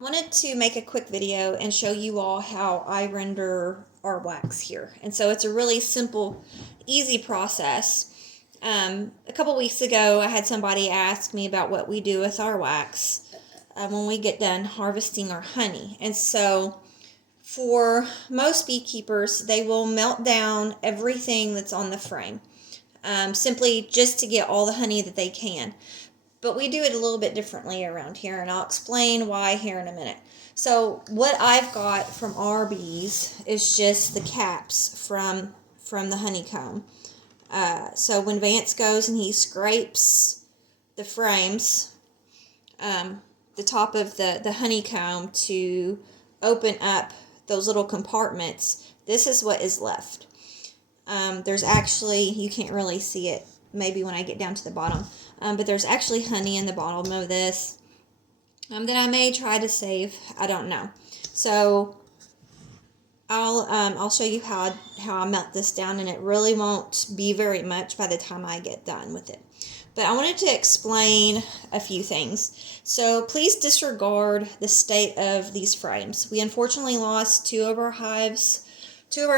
Wanted to make a quick video and show you all how I render our wax here. And so it's a really simple, easy process. A couple weeks ago, I had somebody ask me about what we do with our wax when we get done harvesting our honey. And so for most beekeepers, they will melt down everything that's on the frame, simply just to get all the honey that they can. But we do it a little bit differently around here, and I'll explain why here in a minute. So what I've got from our bees is just the caps from the honeycomb. So when Vance goes and he scrapes the frames, the top of the honeycomb to open up those little compartments, this is what is left. There's actually, you can't really see it maybe when I get down to the bottom, but there's actually honey in the bottom of this that I may try to save. I don't know. So I'll show you how I melt this down, and it really won't be very much by the time I get done with it. But I wanted to explain a few things. So please disregard the state of these frames. We unfortunately lost two of our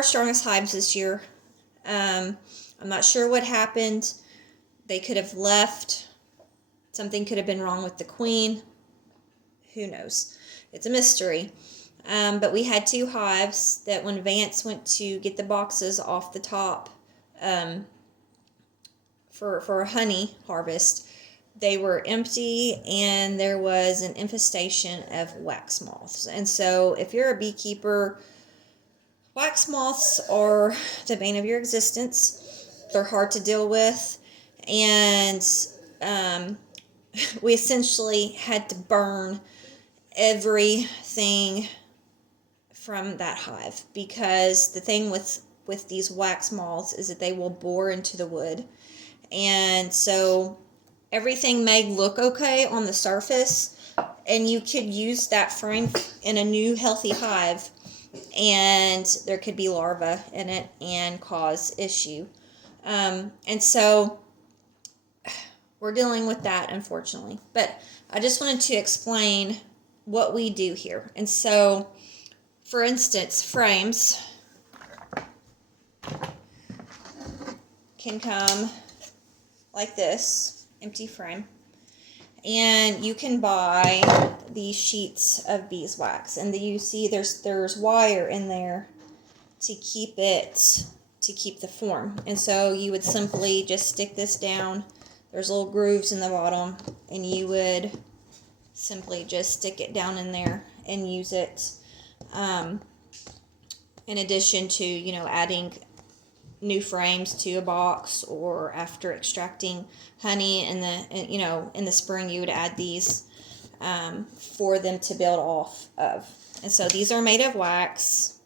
strongest hives this year. I'm not sure what happened. They could have left. Something could have been wrong with the queen. Who knows? It's a mystery. But we had two hives that when Vance went to get the boxes off the top for a honey harvest, they were empty and there was an infestation of wax moths. And so if you're a beekeeper, wax moths are the bane of your existence. They're hard to deal with. And we essentially had to burn everything from that hive, because the thing with these wax moths is that they will bore into the wood. And so everything may look okay on the surface, and you could use that frame in a new healthy hive, and there could be larvae in it and cause issue. And so we're dealing with that, unfortunately. But I just wanted to explain what we do here. And so, for instance, frames can come like this, empty frame. And you can buy these sheets of beeswax. And you see there's wire in there to keep the form. And so you would simply just stick this down. There's little grooves in the bottom, and you would simply just stick it down in there and use it. In addition to, adding new frames to a box, or after extracting honey in the spring, you would add these for them to build off of. And so these are made of wax.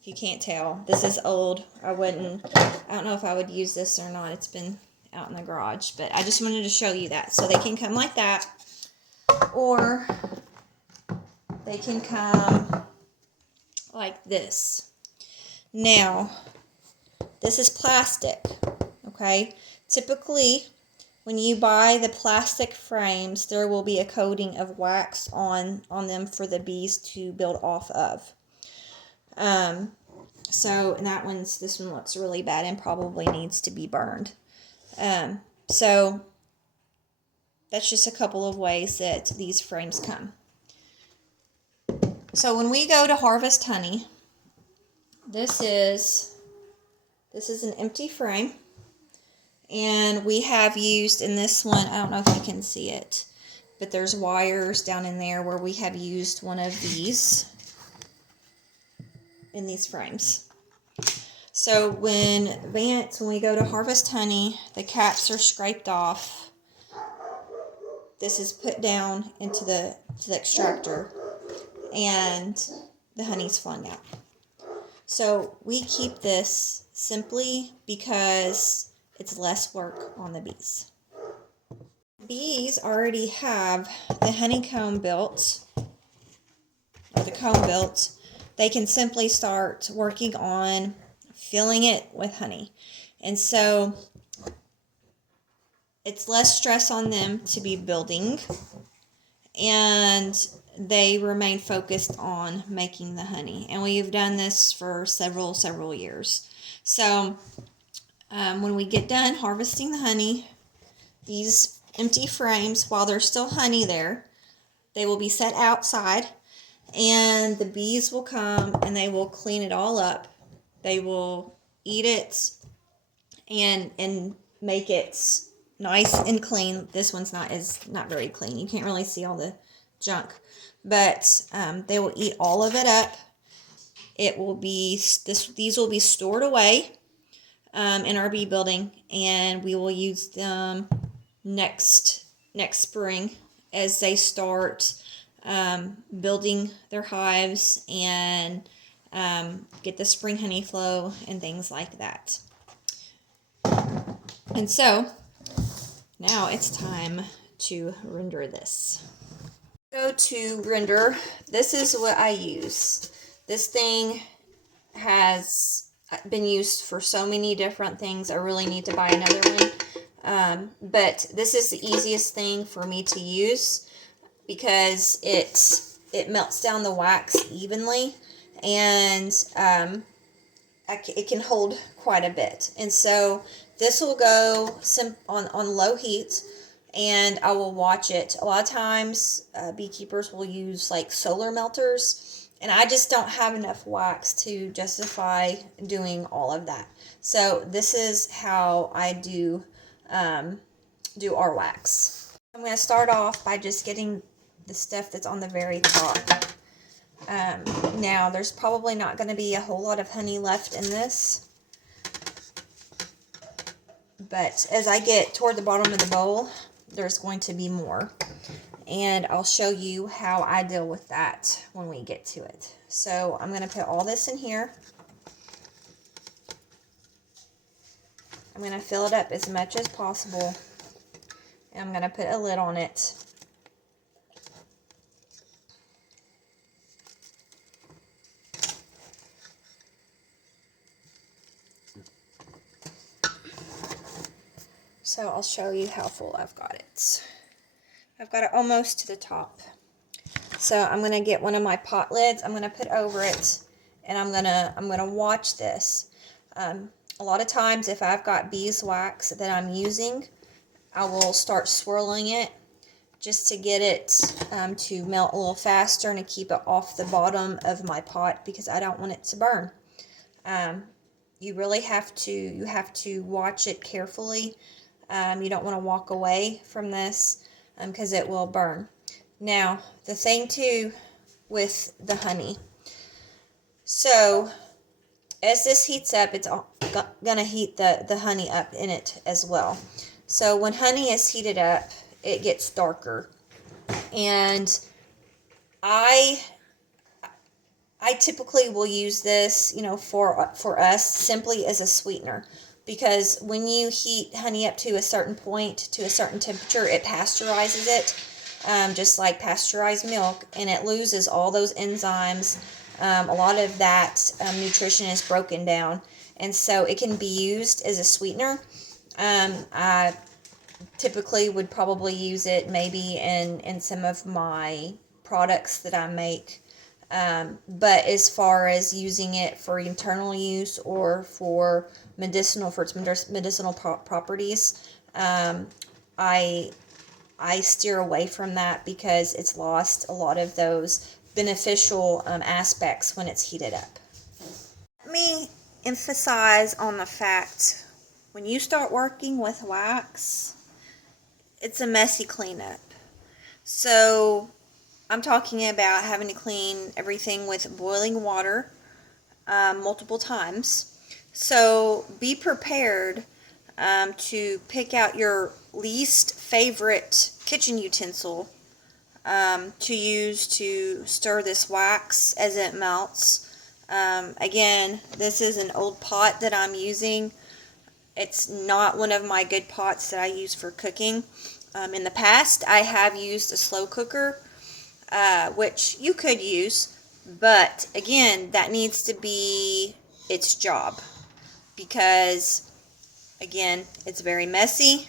If you can't tell, this is old. I don't know if I would use this or not. It's been out in the garage, but I just wanted to show you that. So they can come like that, or they can come like this. Now, this is plastic, okay? Typically, when you buy the plastic frames, there will be a coating of wax on them for the bees to build off of. And this one looks really bad and probably needs to be burned. So that's just a couple of ways that these frames come. So when we go to harvest honey, this is an empty frame, and we have used in this one, I don't know if you can see it, but there's wires down in there where we have used one of these in these frames. So when we go to harvest honey, the caps are scraped off. This is put down into the extractor, and the honey's flung out. So we keep this simply because it's less work on the bees. Bees already have the honeycomb built, or the comb built. They can simply start working on filling it with honey. And so it's less stress on them to be building, and they remain focused on making the honey. And we've done this for several years. So when we get done harvesting the honey, these empty frames, while there's still honey there, they will be set outside, and the bees will come and they will clean it all up. They will eat it and make it nice and clean. This one's not very clean. You can't really see all the junk, but they will eat all of it up. It will be these will be stored away in our bee building, and we will use them next spring as they start building their hives and get the spring honey flow and things like that. And so now it's time to render this. Go to render. This is what I use. This thing has been used for so many different things. I really need to buy another one. But this is the easiest thing for me to use because it melts down the wax evenly, and it can hold quite a bit. And so this will go on low heat, and I will watch it. A lot of times beekeepers will use like solar melters, and I just don't have enough wax to justify doing all of that. So this is how I do our wax. I'm going to start off by just getting the stuff that's on the very top. Now there's probably not going to be a whole lot of honey left in this, but as I get toward the bottom of the bowl, there's going to be more, and I'll show you how I deal with that when we get to it. So I'm going to put all this in here. I'm going to fill it up as much as possible, and I'm going to put a lid on it. So I'll show you how full I've got it. I've got it almost to the top. So I'm going to get one of my pot lids. I'm going to put over it, and I'm going to watch this. A lot of times if I've got beeswax that I'm using, I will start swirling it just to get it to melt a little faster and to keep it off the bottom of my pot because I don't want it to burn. You really have to watch it carefully. You don't want to walk away from this because it will burn. Now, the thing too with the honey. So, as this heats up, it's going to heat the honey up in it as well. So, when honey is heated up, it gets darker. And I typically will use this, for us simply as a sweetener. Because when you heat honey up to a certain point, to a certain temperature, it pasteurizes it, just like pasteurized milk, and it loses all those enzymes. A lot of that nutrition is broken down, and so it can be used as a sweetener. I typically would probably use it maybe in some of my products that I make. But as far as using it for internal use or for its medicinal properties, I steer away from that because it's lost a lot of those beneficial aspects when it's heated up. Let me emphasize on the fact, when you start working with wax, it's a messy cleanup. So I'm talking about having to clean everything with boiling water multiple times. So be prepared to pick out your least favorite kitchen utensil to use to stir this wax as it melts. Again, this is an old pot that I'm using. It's not one of my good pots that I use for cooking. In the past, I have used a slow cooker, which you could use, but again, that needs to be its job because, again, it's very messy.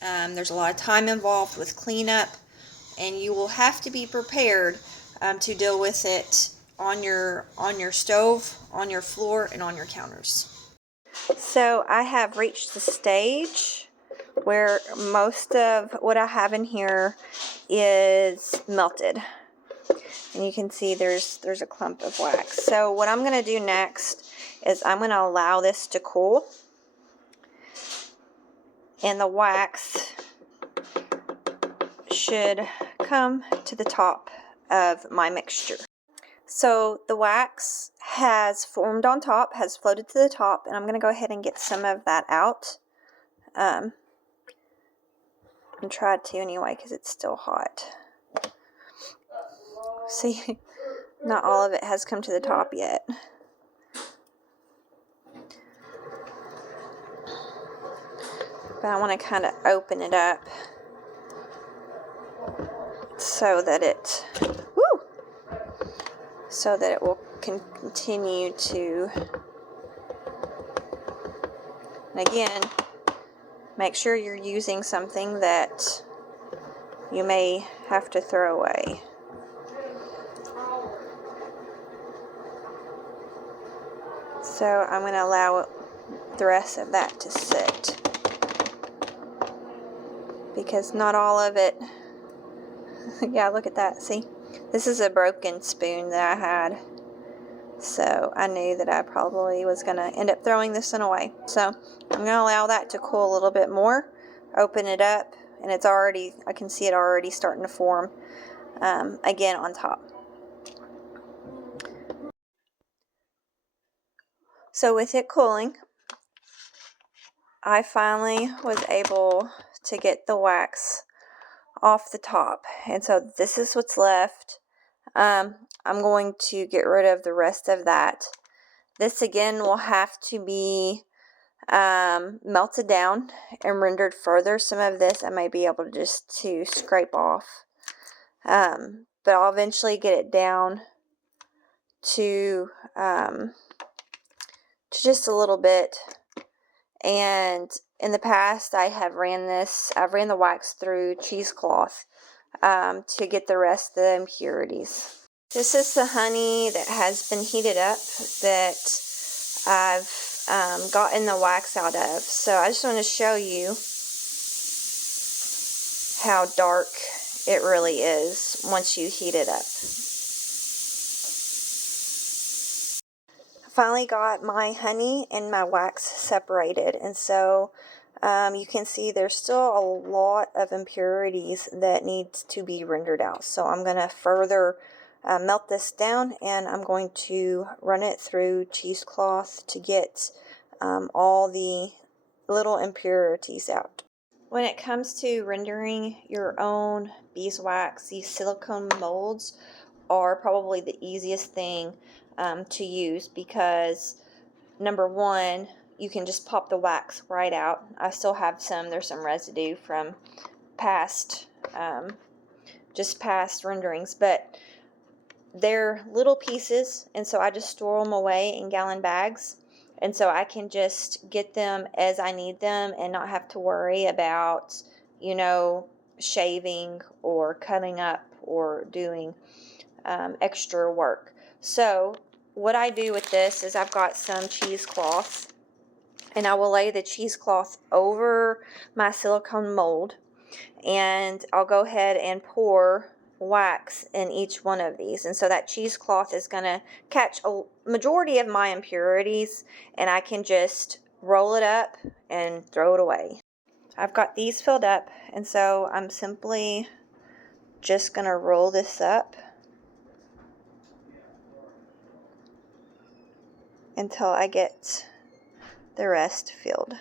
There's a lot of time involved with cleanup, and you will have to be prepared to deal with it on your stove, on your floor, and on your counters. So I have reached the stage where most of what I have in here is melted. And you can see there's a clump of wax. So what I'm going to do next is I'm going to allow this to cool. And the wax should come to the top of my mixture. So the wax has formed on top, has floated to the top, and I'm going to go ahead and get some of that out. And try to anyway because it's still hot. See, not all of it has come to the top yet. But I want to kind of open it up so that it, will continue to, and again, make sure you're using something that you may have to throw away. So I'm going to allow the rest of that to sit, because not all of it, yeah, look at that, see? This is a broken spoon that I had, so I knew that I probably was going to end up throwing this one away. So I'm going to allow that to cool a little bit more, open it up, and it's already, I can see it already starting to form again on top. So with it cooling, I finally was able to get the wax off the top, and so this is what's left. I'm going to get rid of the rest of that. This again will have to be melted down and rendered further. Some of this I may be able to just to scrape off, but I'll eventually get it down to just a little bit. And in the past, I've ran the wax through cheesecloth to get the rest of the impurities. This is the honey that has been heated up that I've gotten the wax out of. So I just want to show you how dark it really is once you heat it up. Finally got my honey and my wax separated, and so you can see there's still a lot of impurities that needs to be rendered out. So I'm going to further melt this down, and I'm going to run it through cheesecloth to get all the little impurities out. When it comes to rendering your own beeswax, these silicone molds are probably the easiest thing to use, because number one, you can just pop the wax right out. I still have there's some residue from past renderings, but they're little pieces, and so I just store them away in gallon bags, and so I can just get them as I need them and not have to worry about, shaving or cutting up or doing extra work. So what I do with this is I've got some cheesecloth, and I will lay the cheesecloth over my silicone mold, and I'll go ahead and pour wax in each one of these, and so that cheesecloth is going to catch a majority of my impurities, and I can just roll it up and throw it away. I've got these filled up, and so I'm simply just going to roll this up until I get the rest filled.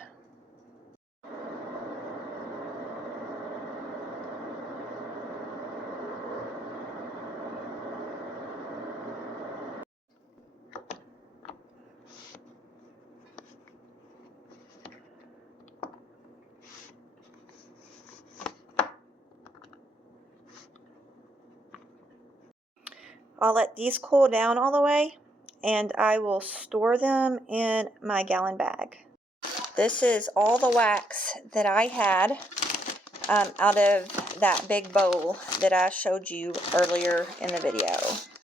I'll let these cool down all the way, and I will store them in my gallon bag. This is all the wax that I had out of that big bowl that I showed you earlier in the video.